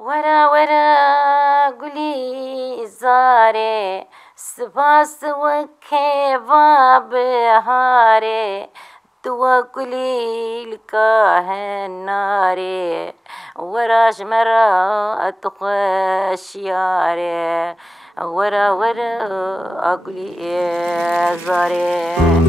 ورا ورا قولي زاري سباس وكيفا بهاري توكلي الكاهن ناري وراش مرا أتخشياري ورا ورا قولي زاري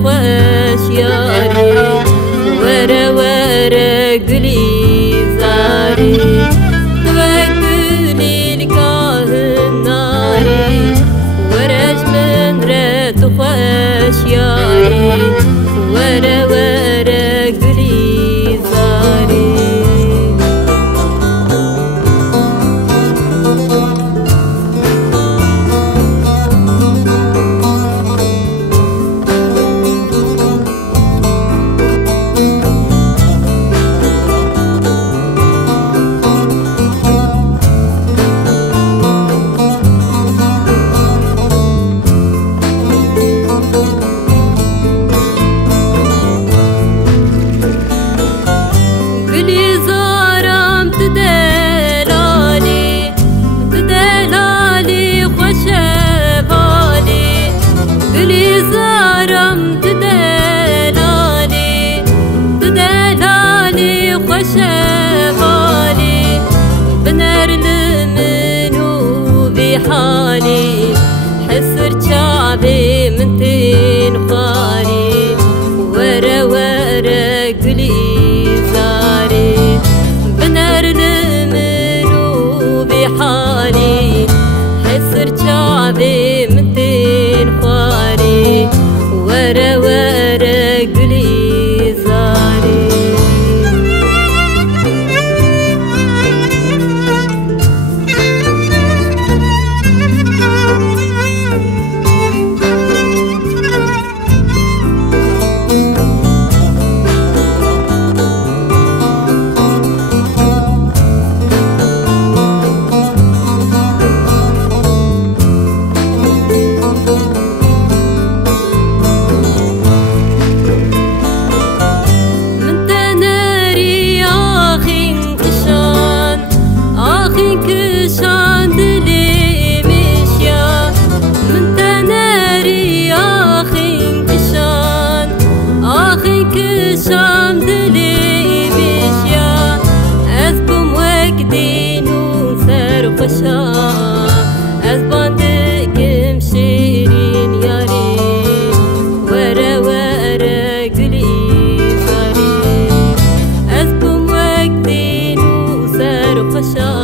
خوش یاری ورا ورا گلی زاری توکلی لکاه ناری ورش من رت خوش یاری ورا ورا گلی زاری حالي حسر شعبي من تين قاري ورا ورا قلي زاري بنار المنو بحالي حسر شعبي من تين قاري ورا ورا قلي زاري أزبندكم شيرين ياري ورا ورا قلي زاري أزبم وقتين وسار خشا